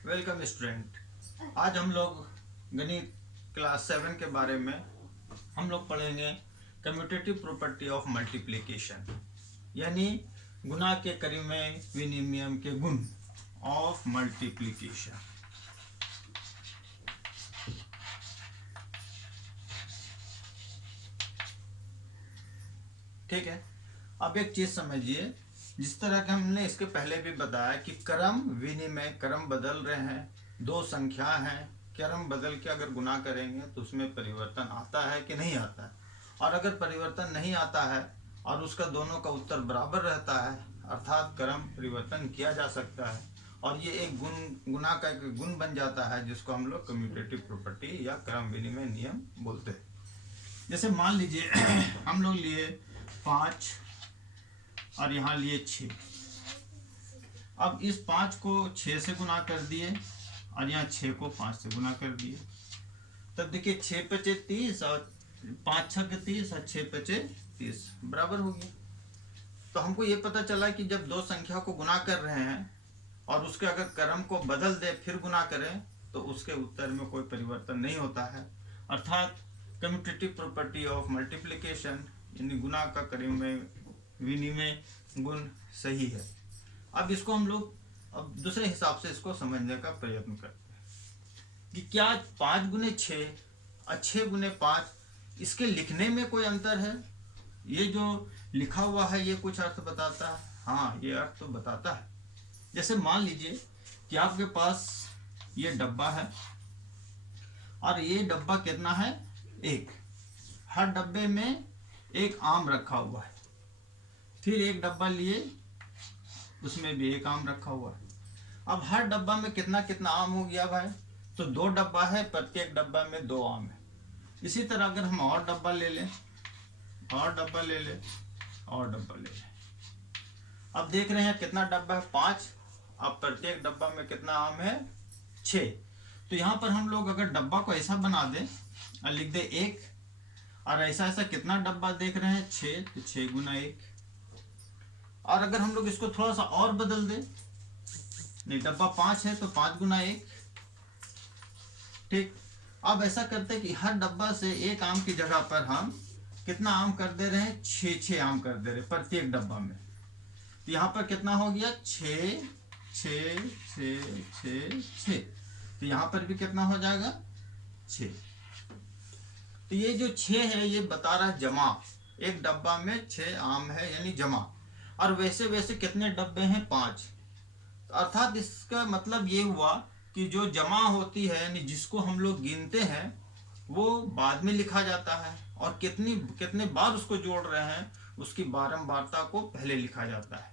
Welcome student. आज हम लोग गणित क्लास 7 के बारे में हम लोग पढ़ेंगे कम्यूटेटिव प्रॉपर्टी ऑफ मल्टीप्लिकेशन, यानी गुणा के करीमे विनिमय के गुण ऑफ मल्टीप्लिकेशन। ठीक है, अब एक चीज समझिए, जिस तरह के हमने इसके पहले भी बताया कि क्रम विनिमय, क्रम बदल रहे हैं, दो संख्या हैं, क्रम बदल के अगर गुना करेंगे तो उसमें परिवर्तन आता है कि नहीं आता है, और अगर परिवर्तन नहीं आता है और उसका दोनों का उत्तर बराबर रहता है, अर्थात क्रम परिवर्तन किया जा सकता है और ये एक गुना का एक गुण बन जाता है, जिसको हम लोग कम्यूटेटिव प्रॉपर्टी या क्रम विनिमय नियम बोलते हैं। जैसे मान लीजिए हम लोग लिए 5 और यहाँ लिए 6। अब इस 5 को 6 से गुना कर दिए और यहाँ 6 को 5 से गुना कर दिए, तब देखिए 6 पचे 30 और 5 छक 30 और 6 पचे 30 बराबर हो गया। तो हमको ये पता चला कि जब दो संख्या को गुना कर रहे हैं और उसके अगर क्रम को बदल दे फिर गुना करें तो उसके उत्तर में कोई परिवर्तन नहीं होता है, अर्थात कम्यूटेटिव प्रॉपर्टी ऑफ मल्टीप्लिकेशन यानी गुना का करीमे विनिमय गुण सही है। अब इसको हम लोग अब दूसरे हिसाब से इसको समझने का प्रयत्न करते हैं कि क्या 5 गुने 6 और 6 गुने 5 इसके लिखने में कोई अंतर है। ये जो लिखा हुआ है ये कुछ अर्थ बताता है, हाँ ये अर्थ तो बताता है। जैसे मान लीजिए कि आपके पास ये डब्बा है और ये डब्बा कितना है, एक। हर डब्बे में एक आम रखा हुआ है, फिर एक डब्बा लिए उसमें भी एक आम रखा हुआ है। अब हर डब्बा में कितना कितना आम हो गया भाई, तो 2 डब्बा है, प्रत्येक डब्बा में 2 आम है। इसी तरह अगर हम और डब्बा ले लें, और डब्बा ले लें, और डब्बा ले लें, अब देख रहे हैं कितना डब्बा है, 5। अब प्रत्येक डब्बा में कितना आम है, 6। तो यहाँ पर हम लोग अगर डब्बा को ऐसा बना दें और लिख दे 1, और ऐसा ऐसा कितना डब्बा देख रहे हैं, 6, तो 6 गुना 1। और अगर हम लोग इसको थोड़ा सा और बदल दें, नहीं डब्बा 5 है तो 5 गुना 1। ठीक, अब ऐसा करते हैं कि हर डब्बा से एक आम की जगह पर हम कितना आम कर दे रहे हैं, 6 आम कर दे रहे हैं प्रत्येक डब्बा में। तो यहाँ पर कितना हो गया, 6 6 6 6 6। तो यहाँ पर भी कितना हो जाएगा, 6। तो ये जो 6 है ये बता रहा है जमा, एक डब्बा में 6 आम है यानी जमा। और वैसे वैसे कितने डब्बे हैं, 5। तो अर्थात इसका मतलब ये हुआ कि जो जमा होती है यानी जिसको हम लोग गिनते हैं वो बाद में लिखा जाता है, और कितने बार उसको जोड़ रहे हैं उसकी बारंबारता को पहले लिखा जाता है।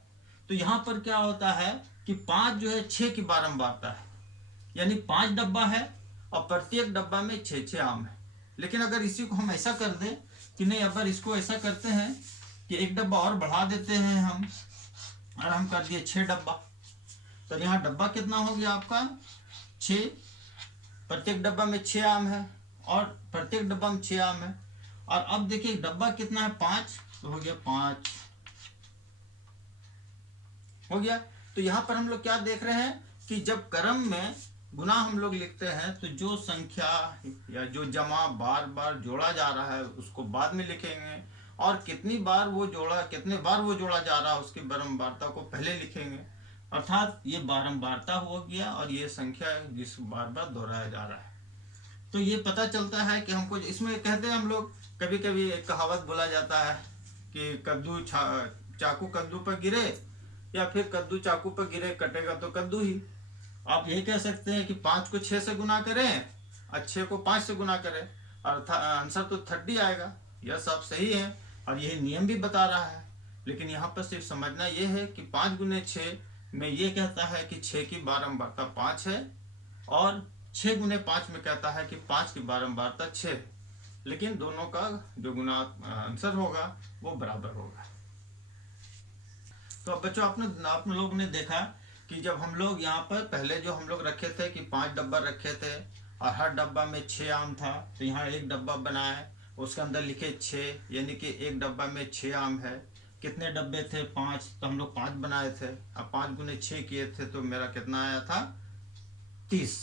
तो यहाँ पर क्या होता है कि 5 जो है 6 की बारंबारता है, यानी 5 डब्बा है और प्रत्येक डब्बा में 6 आम है। लेकिन अगर इसी को हम ऐसा कर दें कि नहीं, अगर इसको ऐसा करते हैं कि एक डब्बा और बढ़ा देते हैं हम, और हम कर दिए 6 डब्बा, तो यहाँ डब्बा कितना हो गया आपका, 6। प्रत्येक डब्बा में 6 आम है और प्रत्येक डब्बा में 6 आम है। और अब देखिए डब्बा कितना है, 5, तो हो गया 5 हो गया। तो यहाँ पर हम लोग क्या देख रहे हैं कि जब क्रम में गुना हम लोग लिखते हैं तो जो संख्या या जो जमा बार बार जोड़ा जा रहा है उसको बाद में लिखेंगे, और कितनी बार वो जोड़ा, कितने बार वो जोड़ा जा रहा है उसकी बारंबारता को पहले लिखेंगे। अर्थात ये बारंबारता हो गया और ये संख्या है जिस बार बार दोहराया जा रहा है। तो ये पता चलता है कि हमको इसमें कहते हैं हम लोग, कभी कभी एक कहावत बोला जाता है कि कद्दू चाकू कद्दू पर गिरे, या फिर कद्दू चाकू पर गिरे कटेगा तो कद्दू ही। आप ये कह सकते हैं कि 5 को 6 से गुना करें और 6 को 5 से गुना करें, और आंसर तो 30 आएगा। यह सब सही है और यही नियम भी बता रहा है। लेकिन यहाँ पर सिर्फ समझना यह है कि 5 गुने 6 में ये कहता है कि 6 की बारंबारता 5 है, और 6 गुने 5 में कहता है कि 5 की बारंबारता 6 है। लेकिन दोनों का जो गुना आंसर होगा वो बराबर होगा। तो अब बच्चों आप लोग ने देखा कि जब हम लोग यहाँ पर पहले जो हम लोग रखे थे कि 5 डब्बा रखे थे और हर डब्बा में 6 आम था, तो यहाँ एक डब्बा बनाया, उसके अंदर लिखे 6, यानी कि एक डब्बा में 6 आम है। कितने डब्बे थे, 5, तो हम लोग 5 बनाए थे। अब 5 गुने 6 किए थे तो मेरा कितना आया था, 30।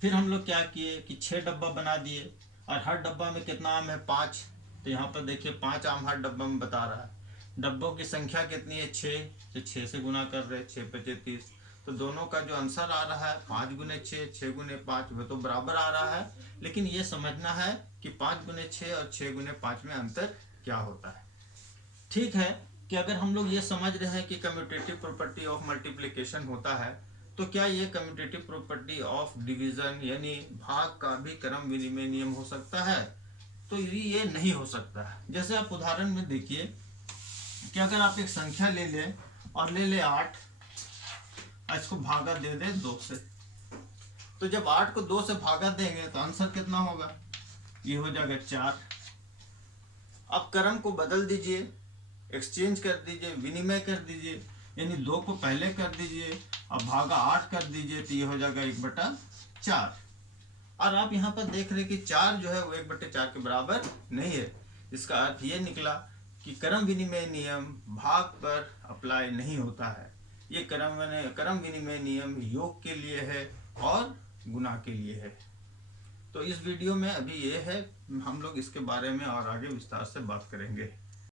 फिर हम लोग क्या किए कि 6 डब्बा बना दिए, और हर डब्बा में कितना आम है, 5। तो यहाँ पर देखिए 5 आम हर डब्बा में बता रहा है। डब्बों की संख्या कितनी है, 6, तो 6 से गुना कर रहे हैं, 6 पचे 30। तो दोनों का जो आंसर आ रहा है 5 गुने 6, 6 गुने 5, वह तो बराबर आ रहा है। लेकिन ये समझना है कि 5 गुने 6 और 6 गुने 5 में अंतर क्या होता है। ठीक है कि अगर हम लोग ये समझ रहे हैं कि कम्यूटेटिव प्रॉपर्टी ऑफ मल्टीप्लिकेशन होता है, तो क्या ये कम्यूटेटिव प्रॉपर्टी ऑफ डिवीजन यानी भाग का भी क्रम विनिमय नियम हो सकता है? तो ये नहीं हो सकता है। जैसे आप उदाहरण में देखिए कि अगर आप एक संख्या ले लें और ले ले 8, इसको भागा दे दे 2 से, तो जब 8 को 2 से भागा देंगे तो आंसर कितना होगा, ये हो जाएगा 4। अब क्रम को बदल दीजिए, एक्सचेंज कर दीजिए, विनिमय कर दीजिए, यानी 2 को पहले कर दीजिए, अब भागा 8 कर दीजिए, तो ये हो जाएगा 1/4। और आप यहाँ पर देख रहे हैं कि 4 जो है वो 1/4 के बराबर नहीं है। इसका अर्थ ये निकला कि क्रम विनिमय नियम भाग पर अप्लाई नहीं होता है। ये क्रम विनिमय नियम योग के लिए है और गुणा के लिए है। तो इस वीडियो में अभी ये है, हम लोग इसके बारे में और आगे विस्तार से बात करेंगे।